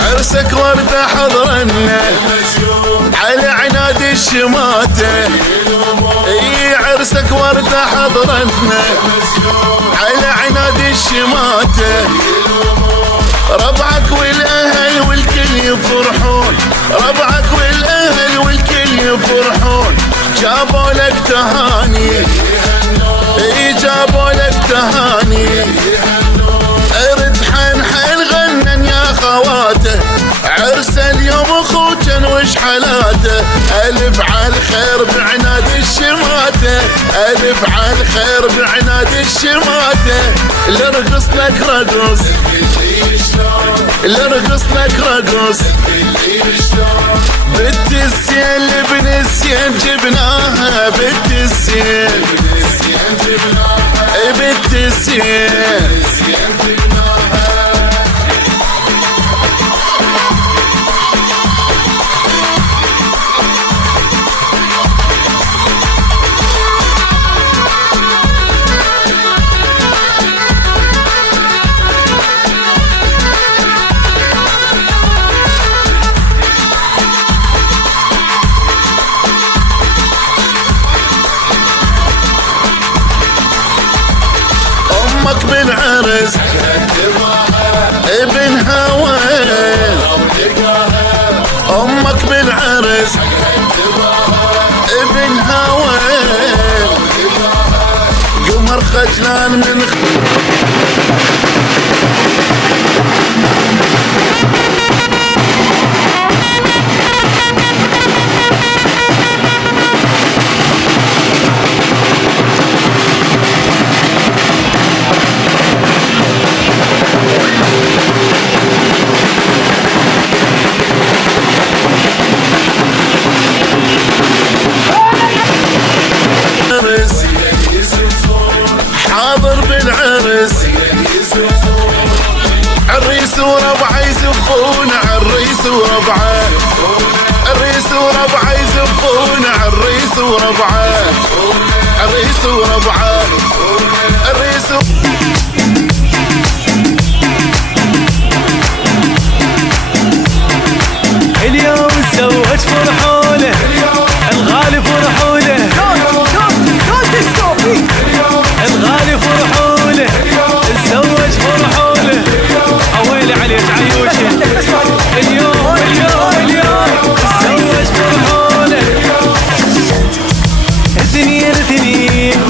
عرسك وردة حضرنا على عناد الشماتة. اي عرسك وردة حضرنا على عناد الشماتة. ربعك والاهل والكل يفرحون، ربعك والاهل والكل يفرحون. جابوا لك تهاني، اي جابوا لك تهاني. ارد حن حن غنن يا خواته، عرس اليوم اخوجن وش حالاته. الف على الخير بعناد الشماته، الف على الخير بعناد الشماته. لرقص لك رقص، لرقص لك رقص. بنت السين لبن السين جبناها، بنت السين بنت السين. امك بالعرس ابن هوان، امك بالعرس ابن هوان. قمر خجلان من حاضر بالعرس. عريس وربعه يزفون، عريس وربعه، عريس وربعه يزفون. عريس وربعه، عريس وربعه، عريس. اليوم تزوج فرحوله، الغالي فرحوله، الغالي فرحوله، تزوج فرحوله. اويلي عليك عيوشه. اليوم اليوم اليوم تزوج فرحوله. اثنين اثنين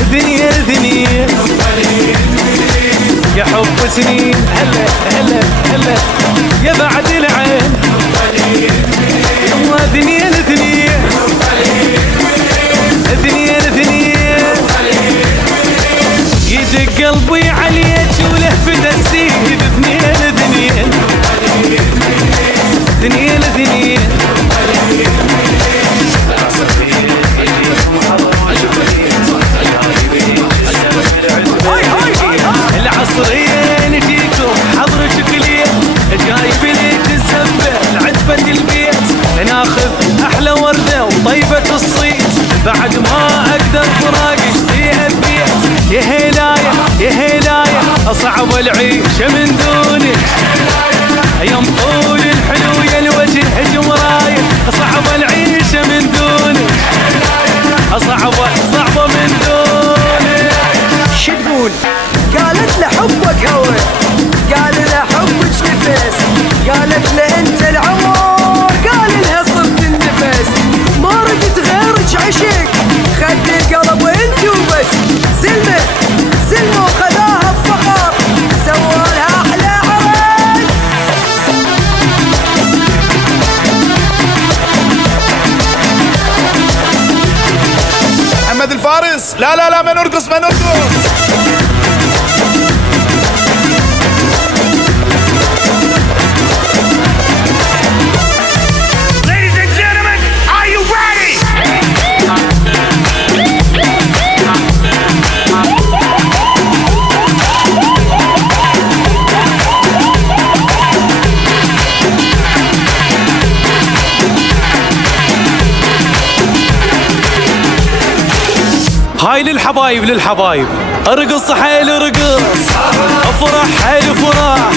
اثنين اثنين يا حب سنين. هلا هلا هلا يا بعد العين. يلا اثنين اثنين اثنين اثنين. يدق قلبي عليك ولهفة السيد. اثنين اثنين اثنين اثنين. العصرية نجيكم حضرتك ليه، جايب لك الزفة العتبة البيت. ناخذ احلى وردة وطيبة الصيت، بعد ما اقدر فراقك فيها ببيت. يا هلاية يا هلاية اصعب العيشة من دونك. يا مطول الحلو يا الوجه جمراية، صعب العيشة من دونك، صعبة من دونك. شو تقول؟ قالت له حبك هوى، قال له حبك نفس، قالت له انت العمر، قال لها صرت النفس. ما ردت غيرك عشق، خد القلب وانت وبس. زلمه زلمه وخذاها بفخر، سوالها احلى عرس. محمد الفارس. لا لا لا، ما نرقص ما نرقص. هاي للحبايب للحبايب. ارقص حيل ارقص، افرح حيل فرح،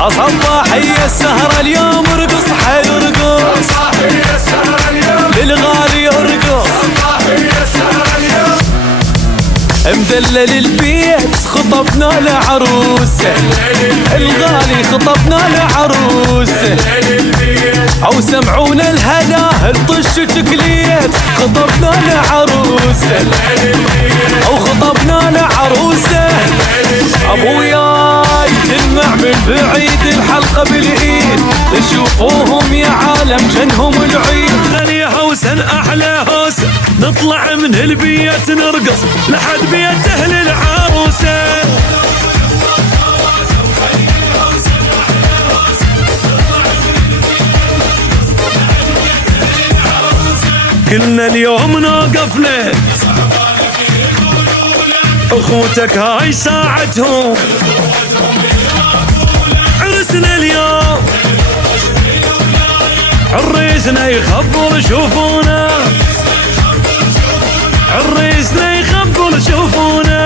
اصبح هي السهرة اليوم. ارقص حيل ارقص، للغالي ارقص، مدلل البيت خطبنا لعروسه، الغالي خطبنا لعروسه، او سمعونا الهنا الطش وشكليت خطبنا لعروسه، او خطبنا لعروسه. ابوياي تلمع من بعيد الحلقه بالايد، تشوفوهم يا عالم جنهم العيد. خلي هوسن احلى هوس، نطلع من البيت نرقص لحد بيت اهل العروسه. كلنا اليوم نوقف لك، اخوتك هاي ساعتهم، عرسنا اليوم، عريسنا يخبر شوفونا، عريسنا يخبر شوفونا.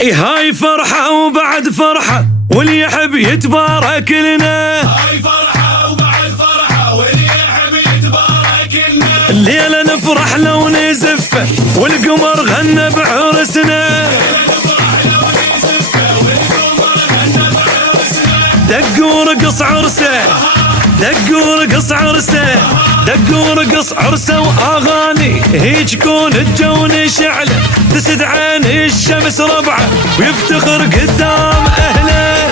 هاي فرحة وبعد فرحة واللي يحب يتبارك لنا، هاي فرحة وبعد فرحة واللي يحب يتبارك لنا. الليلة نفرح لو نزف والقمر غنى بعرسنا، دق ورقص عرسه، دق ورقص عرسه، دق ورقص عرسه واغاني هيج كون الجو شعله، تسد عين الشمس ربعه ويفتخر قدام اهله.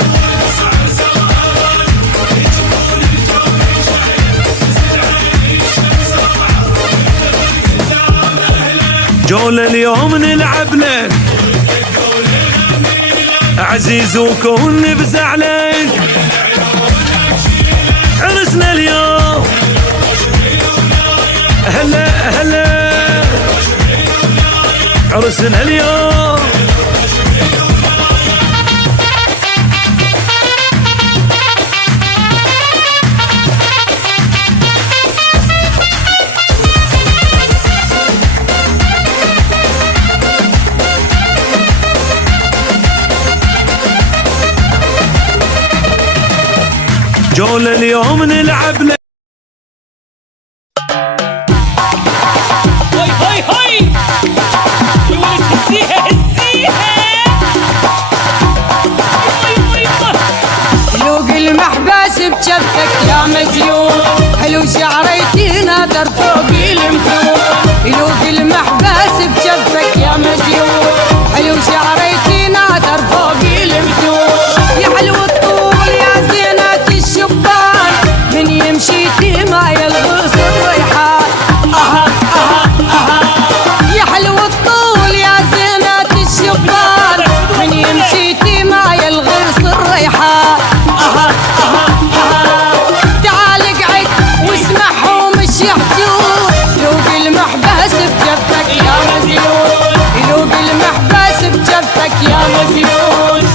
جولة اليوم نلعب لك عزيز وكون نفزع لك، عرسنا اليوم هلا هلا، عرسنا اليوم. جولة اليوم نلعب لك. هاي هاي هاي يقولك هزيها هزيها. لوق المحبس بجفك يا مزيون، حلو شعريتي نادر فوق المكون. لوق المحبس بجفك يا مزيون، حلو شعريتي نادر فوق المكون. يا حلو الطول يا زينة الشبان، من يمشيتي ما يلغص الريحان. اها اها اها يا حلو الطول يا زينة الشبان، من يمشيتي ما يلغص الريحان. اها اها اها تعال اقعد واسمعهم ايش يحجون. لوق المحبس بجفك يا مزيون، لوق المحبس بجفك يا مزيون.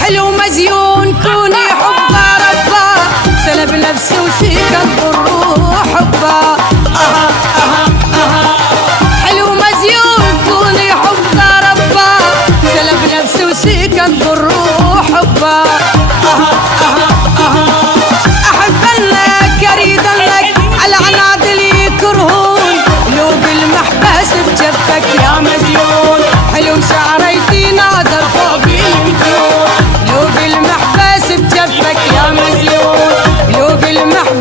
حلو مزيون كوني حبه ربه، سلب نفسه وفي قلب الروح حبه. اها اها اها حلو مزيون كوني حبه ربه، سلب نفسه وفي قلب الروح حبه. اها اها اها احب لك اريد لك على عنادل يكرهون. لوق المحبس بجفك يا مزيون، حلو شعريتي نادر فوق المكون. لوق المحبس بجفك يا مزيون، لوق المحبس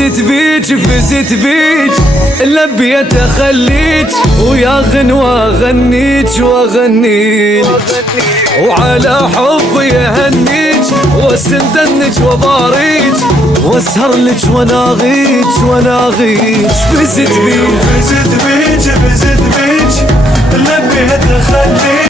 فزت بيك فزت بيك لبيت اخليك ويا غنوة غنيك واغنيك وعلى حبي اهنيك واستندنك وباريك واسهر لك وناغيك وناغيك فزت بيك فزت بيك فزت بيك لبيت اخليك